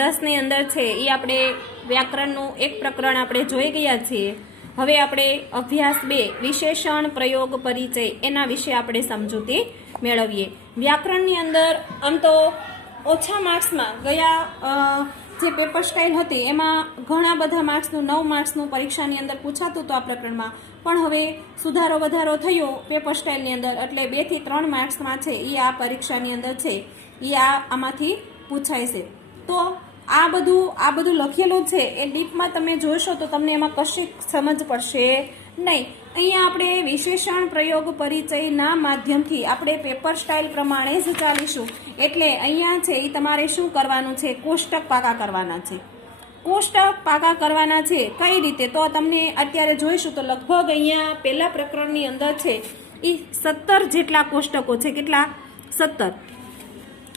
10ની અંદર છે એ આપણે વ્યાકરણનું એક પ્રકરણ આપણે જોઈ ગયા છીએ. હવે આપણે અભ્યાસ 2 વિશેષણ પ્રયોગ પરિચય એના વિશે આપણે સમજૂતી મેળવીએ. વ્યાકરણની અંદર આમ તો ઓછા માર્ક્સમાં ગયા જે પેપર સ્ટાઇલ હતી એમાં ઘણા બધા માર્ક્સનું 9 માર્ક્સનું પરીક્ષાની અંદર પૂછાતું હતું આ પ્રકરણમાં, પણ હવે સુધારો વધારો થયો પેપર સ્ટાઇલની અંદર, એટલે 2 થી 3 માર્ક્સમાં છે એ આ પરીક્ષાની અંદર છે એ આમાંથી પૂછાય છે. તો આ બધું લખેલું છે એ ડીપમાં તમે જોશો તો તમને એમાં કશી સમજ પડશે નહીં. અહીંયા આપણે વિશેષણ પ્રયોગ પરિચયના માધ્યમથી આપણે પેપર સ્ટાઇલ પ્રમાણે જ ચાલીશું. એટલે અહીંયા છે એ તમારે શું કરવાનું છે, કોષ્ટક પાકા કરવાના છે. કોષ્ટક પાકા કરવાના છે કઈ રીતે તો તમને અત્યારે જોઈશું. તો લગભગ અહીંયા પહેલા પ્રકરણની અંદર છે એ 17 જેટલા કોષ્ટકો છે. કેટલા? 17.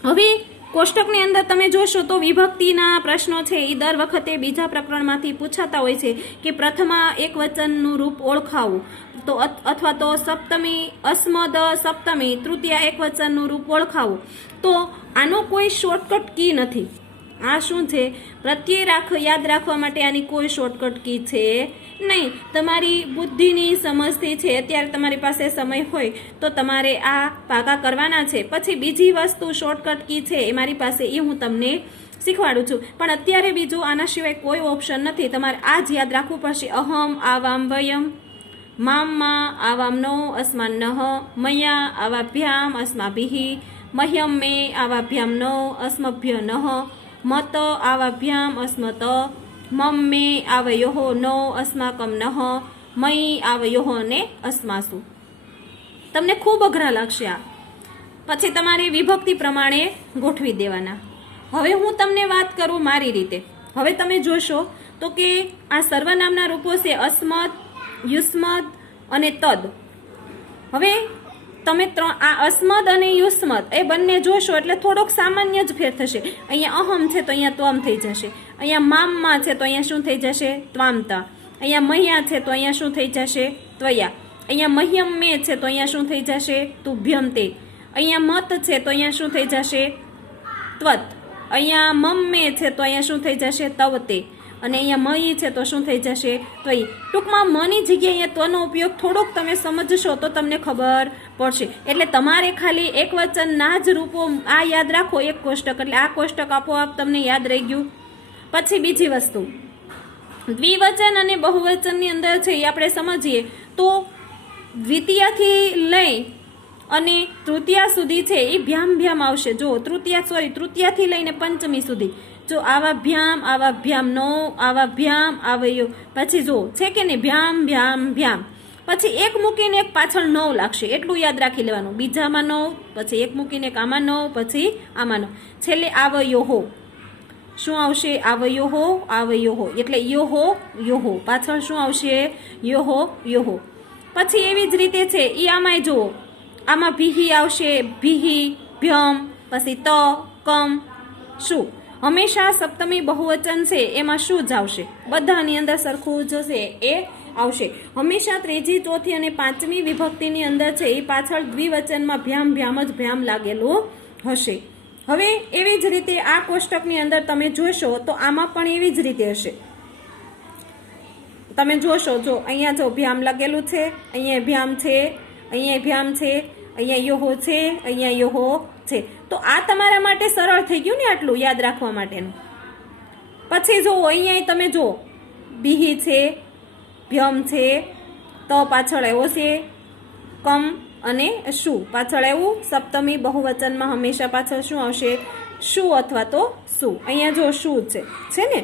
હવે કોષ્ટકની અંદર તમે જોશો તો વિભક્તિના પ્રશ્નો છે એ દર વખતે બીજા પ્રકરણમાંથી પૂછાતા હોય છે કે પ્રથમા એક વચનનું રૂપ ઓળખાવું, તો અથવા તો સપ્તમી અસ્મદ સપ્તમી તૃતીયા એક વચનનું રૂપ ઓળખાવું. તો આનો કોઈ શોર્ટકટ કી નથી. આ શું છે? પ્રત્યય યાદ રાખવા માટે આની કોઈ શોર્ટકટ કી છે નહીં. તમારી બુદ્ધિની સમજથી છે અત્યારે તમારી પાસે સમય હોય તો તમારે આ પાકા કરવાના છે. પછી બીજી વસ્તુ શોર્ટકટ કી છે એ મારી પાસે, એ હું તમને શીખવાડું છું. પણ અત્યારે બીજું આના સિવાય કોઈ ઓપ્શન નથી. તમારે આ જ યાદ રાખવું પડશે. અહમ આવામ વયમ, મામમાં આવામ નો અસ્માન નહ, મયા આવાભ્યામ અસ્માભિઃ, મહ્યમ મે આવાભ્યામ નો અસ્મભ્ય નહ, મત આવાભ્યામ અસ્મત, મમ મે આવયોહો નો અસ્માકમ નહ, મયી આવયોહો ને અસ્માસુ. તમને ખૂબ અઘરા લાગશે આ. પછી તમારે વિભક્તિ પ્રમાણે ગોઠવી દેવાના. હવે હું તમને વાત કરું મારી રીતે. હવે તમે જોશો તો કે આ સર્વનામના રૂપો છે અસ્મદ, યુસ્મદ અને તદ. હવે તમે આ અસ્મદ અને યુસ્મદ એ બંને જોશો એટલે થોડોક સામાન્ય જ ફેર થશે. અહીંયા અહમ છે તો અહીંયા ત્વમ થઈ જશે. અહીંયા મામમાં છે તો અહીંયા શું થઈ જશે? ત્વામતા. અહીંયા મહ્યા છે તો અહીંયા શું થઈ જશે? ત્વયા. અહીંયા મહ્યમ મે છે તો અહીંયા શું થઈ જશે? તુભ્યમ તે. અહીંયા મત છે તો અહીંયા શું થઈ જશે? ત્વત. અહીંયા મમ મે છે તો અહીંયા શું થઈ જશે? તવતે. અને અહીંયા મયી છે તો શું થઈ જશે? ત્વયી. ટૂંકમાં મની જગ્યાએ અહીંયા ત્વનો ઉપયોગ થોડોક તમે સમજશો તો તમને ખબર પડશે. એટલે તમારે ખાલી એક વચનના જ રૂપો આ યાદ રાખો, એક કોષ્ટક, એટલે આ કોષ્ટક આપોઆપ તમને યાદ રહી ગયું. પછી બીજી વસ્તુ દ્વિવચન અને બહુવચનની અંદર છે એ આપણે સમજીએ તો દ્વિતીયાથી લઈ અને તૃતીયા સુધી છે એ ભ્યામ આવશે. જો તૃતીયાથી લઈને પંચમી સુધી જો આવાભ્યામ નો આવાભ્યામ આવયો. પછી જો છે કે નહીં ભ્યામ. પછી એક મૂકીને એક પાછળ 9 લાગશે, એટલું યાદ રાખી લેવાનું. બીજામાં 9, પછી એક મૂકીને એક આમાં 9, પછી આમાં 9, છેલ્લે આવયોહો. શું આવશે? આવયોહો. એટલે યોહો પાછળ શું આવશે? યોહો. પછી એવી જ રીતે છે એ આમાંય જુઓ, આમાં ભીહી આવશે, ભીહી, ભ્યમ, પછી ત, કમ, શું. હંમેશા સપ્તમી બહુવચન છે એમાં શું જ આવશે? બધાની અંદર સરખું જ છે એ આવશે. હંમેશા ત્રીજી, ચોથી અને પાંચમી વિભક્તિની અંદર છે એ પાછળ દ્વિવચનમાં ભ્યામ લાગેલું હશે. હવે એવી જ રીતે આ કોષ્ટકની અંદર તમે જોશો તો આમાં પણ એવી જ રીતે હશે. તમે જોશો, જો અહીંયા જો ભ્યામ લાગેલું છે, અહીંયા ભ્યામ છે, અહીંયા ભ્યામ છે, અહીંયા યોહો છે, અહીંયા યોહો છે. તો આ તમારા માટે સરળ થઈ ગયું ને આટલું યાદ રાખવા માટેનું. પછી જો અહીંયા તમે જો બીહી છે, ભ્યમ છે, તો પાછળ એવો છે, કમ અને શું પાછળ એવું. સપ્તમી બહુવચનમાં હંમેશા પાછળ શું આવશે? શું અથવા તો શું. અહીંયા જો શું છે ને.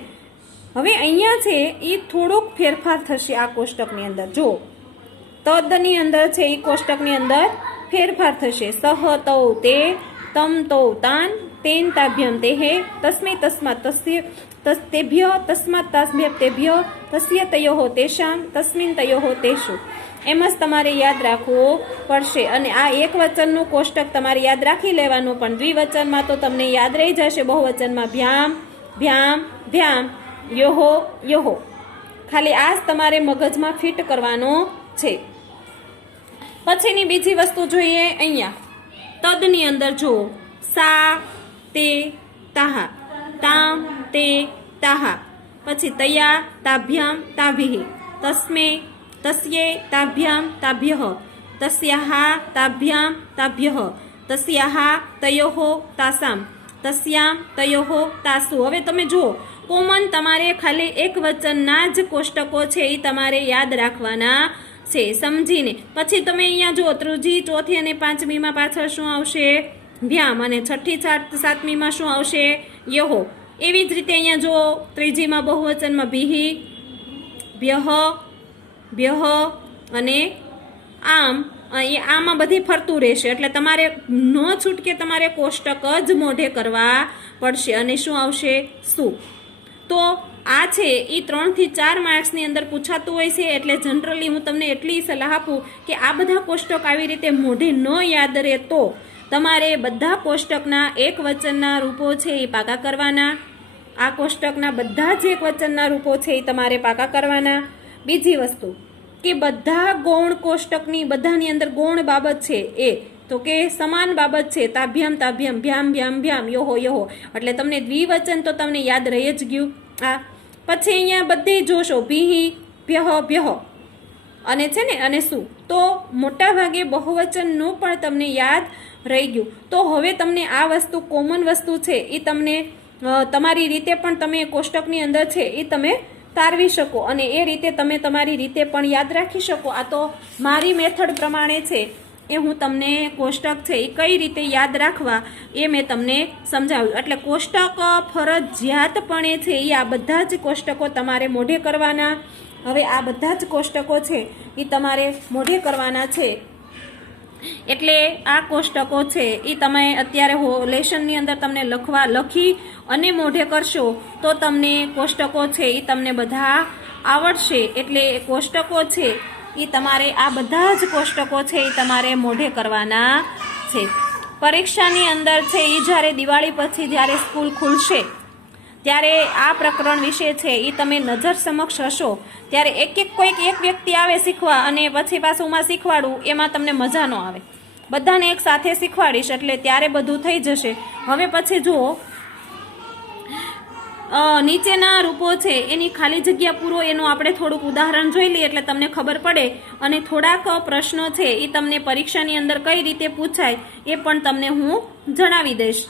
હવે અહીંયા છે એ થોડોક ફેરફાર થશે આ કોષ્ટકની અંદર. જો તદની અંદર છે એ કોષ્ટકની અંદર ફેરફાર થશે. સહ તૌ તે, તમ તૌ તાન, તેન તાભ્યમ તેહે, તસ્મૈ તસ્માત તસ્ય તસ્તેભ્ય, તસ્માત તાસ્ભ્ય તેભ્ય, તસ્ય તયોહો તેષામ, તસ્મિન તયોહો તેષુ. એમ જ તમારે યાદ રાખવું પડશે. અને આ એક વચનનું કોષ્ટક તમારે યાદ રાખી લેવાનું, પણ દ્વિવચનમાં તો તમને યાદ રહી જશે. બહુવચનમાં ભ્યામ, યોહો. ખાલી આ જ તમારે મગજમાં ફિટ કરવાનો છે. પછીની બીજી વસ્તુ જોઈએ. અહીંયા તદની અંદર જુઓ, સા, તે, તાહા, તામ, તે તાહ, પછી તયા તાભ્યામ તાભિઃ, તસ્મે તસ્યે તાભ્યામ તાભ્યઃ, તસ્યાહા તાભ્યામ તાભ્યઃ, તસ્યાહા તયોઃ તાસામ, તસ્યામ તયોઃ તાસુ. હવે તમે જુઓ કોમન તમારે ખાલી એક વચનના જ કોષ્ટકો છે એ તમારે યાદ રાખવાના છે સમજીને. પછી તમે અહીંયા જુઓ ત્રીજી ચોથી અને પાંચમીમાં પાછળ શું આવશે? ભ્યામ. અને છઠ્ઠી સાતમીમાં શું આવશે? યહો. એવી જ રીતે અહીંયા જુઓ ત્રીજીમાં બહુવચનમાં ભીહિ, ભ્યહ, ભ્યહ અને આમ. એ આમાં બધી ફરતું રહેશે એટલે તમારે ન છૂટકે તમારે કોષ્ટક જ મોઢે કરવા પડશે. અને શું આવશે? શું. તો આ છે એ 3 થી 4 માર્ક્સની અંદર પૂછાતું હોય છે. એટલે જનરલી હું તમને એટલી સલાહ આપું કે આ બધા કોષ્ટક આવી રીતે મોઢે ન યાદ રહે તો તમારે બધા કોષ્ટકના એક વચનના રૂપો છે એ પાકા કરવાના. આ કોષ્ટકના બધા જ એક વચનના રૂપો છે એ તમારે પાકા કરવાના. બીજી વસ્તુ કે બધા ગૌણ કોષ્ટકની બધાની અંદર ગૌણ બાબત છે એ તો કે સમાન બાબત છે. તાભ્યામ તાભ્યામ, ભ્યામ ભ્યામ ભ્યામ, યોહો યોહો. એટલે તમને દ્વિવચન તો તમને યાદ રહી જ ગયું. આ પછી અહીંયા બધે જોશો ભીહિ, ભ્યહ, ભ્યહ અને છે ને અને શું. તો મોટા ભાગે બહુવચનનું પણ તમને યાદ રહી ગયું. તો હવે તમને આ વસ્તુ કોમન વસ્તુ છે એ તમને તમારી રીતે પણ તમે કોષ્ટકની અંદર છે એ તમે તારવી શકો અને એ રીતે તમે તમારી રીતે પણ યાદ રાખી શકો. આ તો મારી મેથડ પ્રમાણે છે એ હું તમને કોષ્ટક છે એ કઈ રીતે યાદ રાખવા એ મેં તમને સમજાવ્યું. એટલે કોષ્ટક ફરજિયાતપણે છે એ આ બધા જ કોષ્ટકો તમારે મોઢે કરવાના. હવે આ બધા જ કોષ્ટકો છે એ તમારે મોઢે કરવાના છે. એટલે આ કોષ્ટકો છે એ તમે અત્યારે લેશનની અંદર તમને લખી અને મોઢે કરશો તો તમને કોષ્ટકો છે એ તમને બધા આવડશે. એટલે કોષ્ટકો છે એ તમારે આ બધા જ કોષ્ટકો છે એ તમારે મોઢે કરવાના છે. પરીક્ષાની અંદર છે એ જ્યારે દિવાળી પછી જ્યારે સ્કૂલ ખુલશે ત્યારે આ પ્રકરણ વિશે છે એ તમે નજર સમક્ષ હશો ત્યારે કોઈક એક વ્યક્તિ આવે શીખવા અને પછી પાછું માં શીખવાડું એમાં તમને મજા ન આવે. બધાને એક સાથે શીખવાડીશ એટલે ત્યારે બધું થઈ જશે. હવે પછી જુઓ નીચેના રૂપો છે એની ખાલી જગ્યા પૂરો એનું આપણે થોડુંક ઉદાહરણ જોઈ લઈએ એટલે તમને ખબર પડે અને થોડાક પ્રશ્નો છે એ તમને પરીક્ષાની અંદર કઈ રીતે પૂછાય એ પણ તમને હું જણાવી દઈશ.